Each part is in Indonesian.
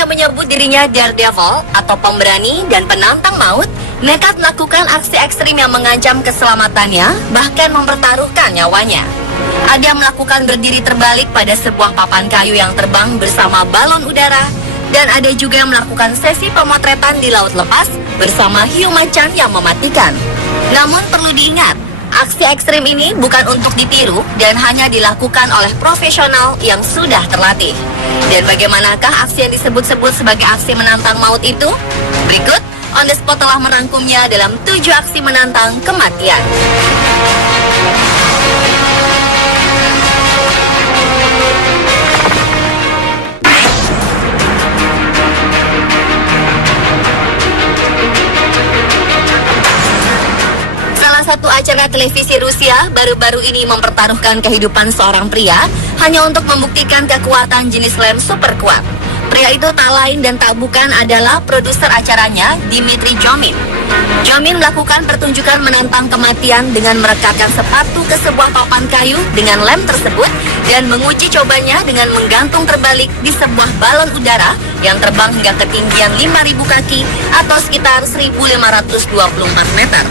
yang menyebut dirinya Daredevil atau pemberani dan penantang maut, nekat melakukan aksi ekstrim yang mengancam keselamatannya, bahkan mempertaruhkan nyawanya. Ada yang melakukan berdiri terbalik pada sebuah papan kayu yang terbang bersama balon udara, dan ada juga yang melakukan sesi pemotretan di laut lepas bersama hiu macan yang mematikan. Namun perlu diingat, aksi ekstrim ini bukan untuk ditiru dan hanya dilakukan oleh profesional yang sudah terlatih. Dan bagaimanakah aksi yang disebut-sebut sebagai aksi menantang maut itu? Berikut, On The Spot telah merangkumnya dalam 7 aksi menantang kematian. Satu acara televisi Rusia baru-baru ini mempertaruhkan kehidupan seorang pria hanya untuk membuktikan kekuatan jenis lem super kuat. Pria itu tak lain dan tak bukan adalah produser acaranya, Dmitry Jomin. Jomin melakukan pertunjukan menantang kematian dengan merekatkan sepatu ke sebuah papan kayu dengan lem tersebut dan menguji cobanya dengan menggantung terbalik di sebuah balon udara yang terbang hingga ketinggian 5.000 kaki atau sekitar 1.524 meter.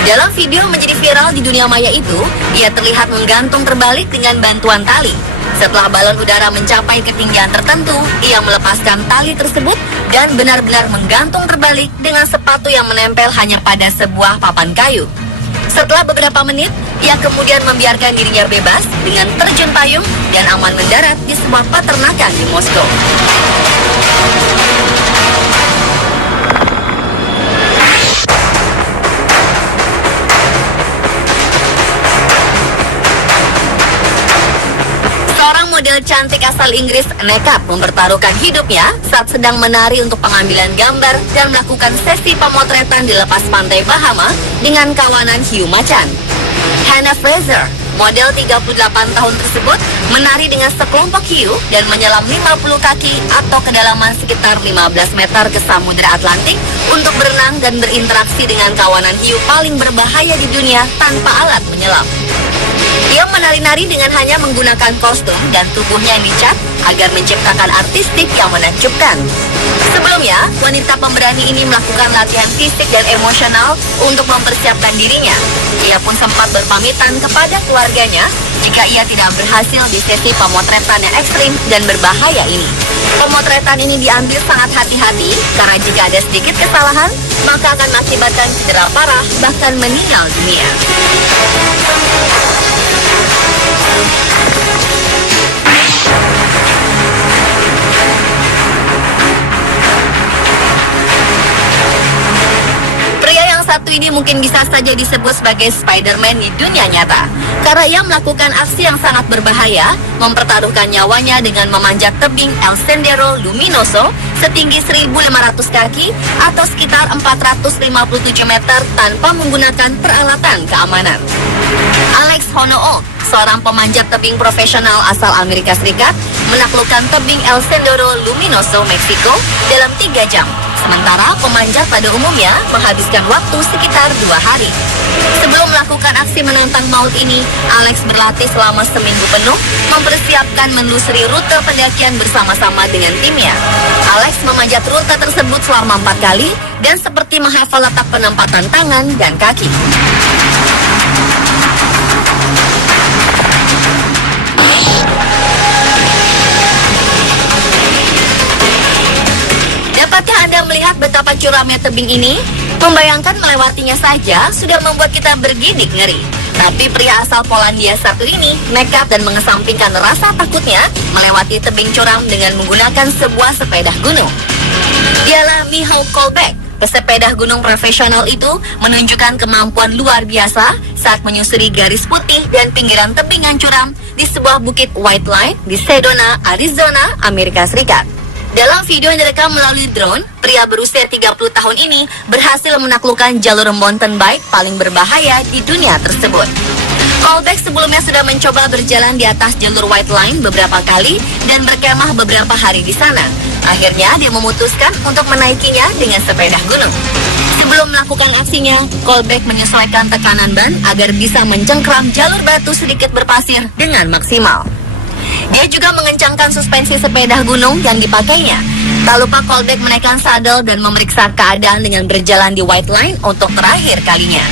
Dalam video menjadi viral di dunia maya itu, ia terlihat menggantung terbalik dengan bantuan tali. Setelah balon udara mencapai ketinggian tertentu, ia melepaskan tali tersebut dan benar-benar menggantung terbalik dengan sepatu yang menempel hanya pada sebuah papan kayu. Setelah beberapa menit, ia kemudian membiarkan dirinya bebas dengan terjun payung dan aman mendarat di sebuah peternakan di Moskow. Model cantik asal Inggris nekat mempertaruhkan hidupnya saat sedang menari untuk pengambilan gambar dan melakukan sesi pemotretan di lepas pantai Bahama dengan kawanan hiu macan. Hannah Fraser, model 38 tahun tersebut, menari dengan sekelompok hiu dan menyelam 50 kaki atau kedalaman sekitar 15 meter ke Samudra Atlantik untuk berenang dan berinteraksi dengan kawanan hiu paling berbahaya di dunia tanpa alat menyelam. Dia menari-nari dengan hanya menggunakan kostum dan tubuhnya yang dicat agar menciptakan artistik yang menakjubkan. Sebelumnya, wanita pemberani ini melakukan latihan fisik dan emosional untuk mempersiapkan dirinya. Ia pun sempat berpamitan kepada keluarganya jika ia tidak berhasil di sesi pemotretan yang ekstrim dan berbahaya ini. Pemotretan ini diambil sangat hati-hati karena jika ada sedikit kesalahan, maka akan mengakibatkan cedera parah bahkan meninggal dunia. Satu ini mungkin bisa saja disebut sebagai Spider-Man di dunia nyata karena ia melakukan aksi yang sangat berbahaya, mempertaruhkan nyawanya dengan memanjat tebing El Sendero Luminoso setinggi 1.500 kaki atau sekitar 457 meter tanpa menggunakan peralatan keamanan. Alex Honnold, seorang pemanjat tebing profesional asal Amerika Serikat, menaklukkan tebing El Sendero Luminoso, Meksiko dalam 3 jam. Sementara pemanjat pada umumnya menghabiskan waktu sekitar 2 hari. Sebelum melakukan aksi menantang maut ini, Alex berlatih selama seminggu penuh, mempersiapkan menelusuri rute pendakian bersama-sama dengan timnya. Alex memanjat rute tersebut selama 4 kali dan seperti menghafal letak penempatan tangan dan kaki. Dapatkah Anda melihat betapa curamnya tebing ini? Membayangkan melewatinya saja sudah membuat kita bergidik ngeri. Tapi pria asal Polandia satu ini nekat dan mengesampingkan rasa takutnya melewati tebing curam dengan menggunakan sebuah sepeda gunung. Dialah Michał Kolbeck. Pesepeda gunung profesional itu menunjukkan kemampuan luar biasa saat menyusuri garis putih dan pinggiran tebingan curam di sebuah bukit White Line di Sedona, Arizona, Amerika Serikat. Dalam video yang direkam melalui drone, pria berusia 30 tahun ini berhasil menaklukkan jalur mountain bike paling berbahaya di dunia tersebut. Kolbeck sebelumnya sudah mencoba berjalan di atas jalur White Line beberapa kali dan berkemah beberapa hari di sana. Akhirnya dia memutuskan untuk menaikinya dengan sepeda gunung. Sebelum melakukan aksinya, Kolbeck menyesuaikan tekanan ban agar bisa mencengkram jalur batu sedikit berpasir dengan maksimal. Dia juga mengencangkan suspensi sepeda gunung yang dipakainya. Tak lupa callback menaikkan sadel dan memeriksa keadaan dengan berjalan di white line untuk terakhir kalinya.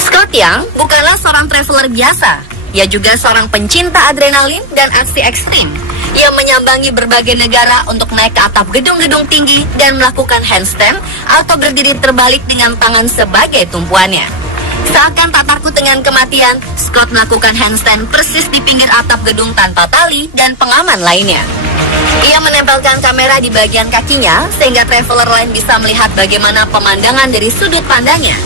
Scott Young bukanlah seorang traveler biasa. Ia juga seorang pencinta adrenalin dan aksi ekstrim. Ia menyambangi berbagai negara untuk naik ke atap gedung-gedung tinggi dan melakukan handstand atau berdiri terbalik dengan tangan sebagai tumpuannya. Seakan tak takut dengan kematian, Scott melakukan handstand persis di pinggir atap gedung tanpa tali dan pengaman lainnya. Ia menempelkan kamera di bagian kakinya sehingga traveler lain bisa melihat bagaimana pemandangan dari sudut pandangnya.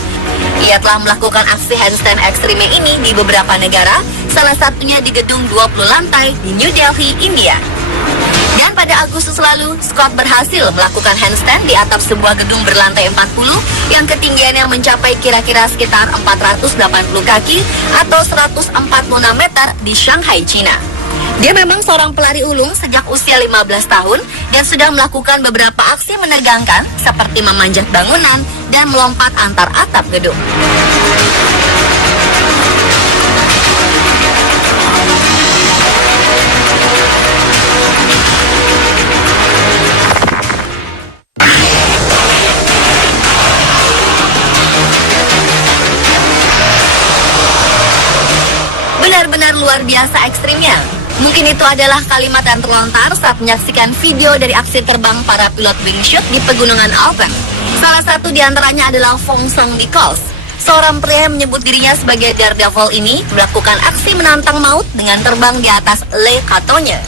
Ia telah melakukan aksi handstand ekstrimnya ini di beberapa negara, salah satunya di gedung 20 lantai di New Delhi, India. Dan pada Agustus lalu, Scott berhasil melakukan handstand di atap sebuah gedung berlantai 40 yang ketinggiannya mencapai kira-kira sekitar 480 kaki atau 146 meter di Shanghai, China. Dia memang seorang pelari ulung sejak usia 15 tahun dan sudah melakukan beberapa aksi menegangkan seperti memanjat bangunan dan melompat antar atap gedung. Benar-benar luar biasa ekstrimnya. Mungkin itu adalah kalimat yang terlontar saat menyaksikan video dari aksi terbang para pilot wingsuit di pegunungan Alpen. Salah satu di antaranya adalah Fong Song Nichols. Seorang pria yang menyebut dirinya sebagai Daredevil ini melakukan aksi menantang maut dengan terbang di atas Lake Catogne.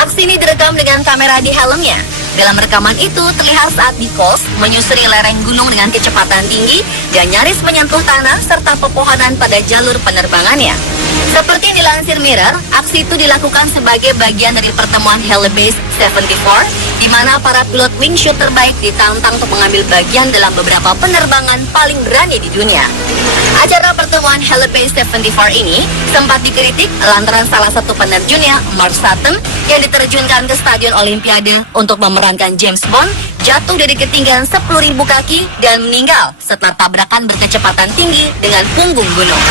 Aksi ini direkam dengan kamera di helmnya. Dalam rekaman itu terlihat saat Nichols menyusuri lereng gunung dengan kecepatan tinggi dan nyaris menyentuh tanah serta pepohonan pada jalur penerbangannya. Seperti dilansir Mirror, aksi itu dilakukan sebagai bagian dari pertemuan Helibase 74, di mana para pilot wingsuit terbaik ditantang untuk mengambil bagian dalam beberapa penerbangan paling berani di dunia. Acara pertemuan Helibase 74 ini sempat dikritik lantaran salah satu penerjunnya, Mark Sutton, yang diterjunkan ke Stadion Olimpiade untuk memerankan James Bond, jatuh dari ketinggian 10.000 kaki dan meninggal setelah tabrakan berkecepatan tinggi dengan punggung gunung.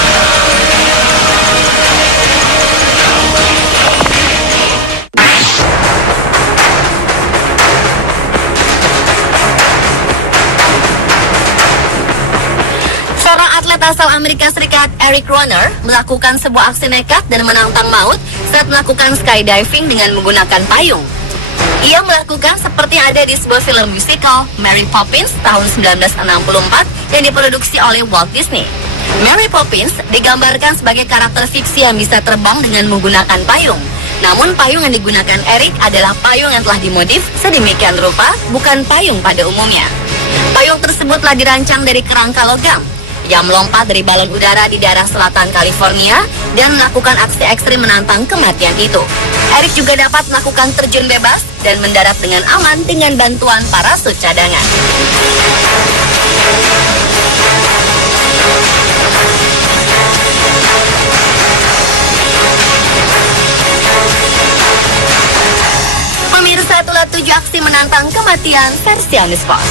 Seorang atlet asal Amerika Serikat, Eric Rohner, melakukan sebuah aksi nekat dan menantang maut saat melakukan skydiving dengan menggunakan payung. Ia melakukan seperti yang ada di sebuah film musical, Mary Poppins, tahun 1964 yang diproduksi oleh Walt Disney. Mary Poppins digambarkan sebagai karakter fiksi yang bisa terbang dengan menggunakan payung. Namun payung yang digunakan Eric adalah payung yang telah dimodif sedemikian rupa, bukan payung pada umumnya. Payung tersebut telah dirancang dari kerangka logam. Ia melompat dari balon udara di daerah selatan California dan melakukan aksi ekstrim menantang kematian itu. Eric juga dapat melakukan terjun bebas dan mendarat dengan aman dengan bantuan parasut cadangan. Pemirsa, itulah 7 aksi menantang kematian versi Anisport.